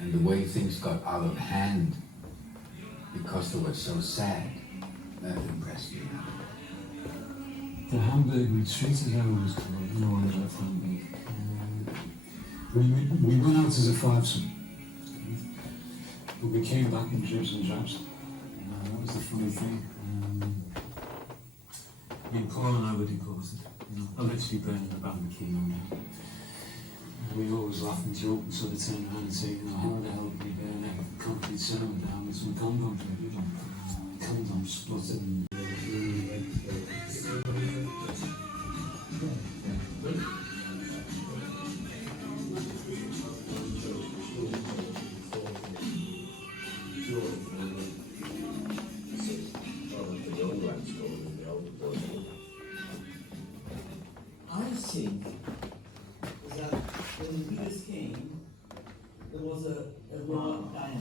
And the way things got out of hand because they were so sad, that impressed me. The Hamburg retreat, as I always call it, no one left Hamburg. We went out as a fivesome, but we came back in dribs and drabs. That was the funny thing. I mean, Paul and I were deported. I literally burned the barbecue on there. We always laugh and joke and sort of turn around and say, how the hell can you burn a concrete cinema down with some condoms? Condoms splattered and I think that when the Beatles came, there was a wrong time.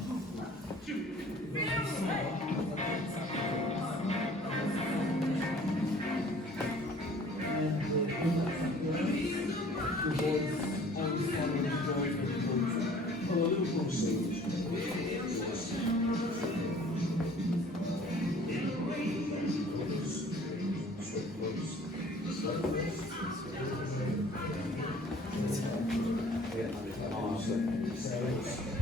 Liverpool Museum. Yeah.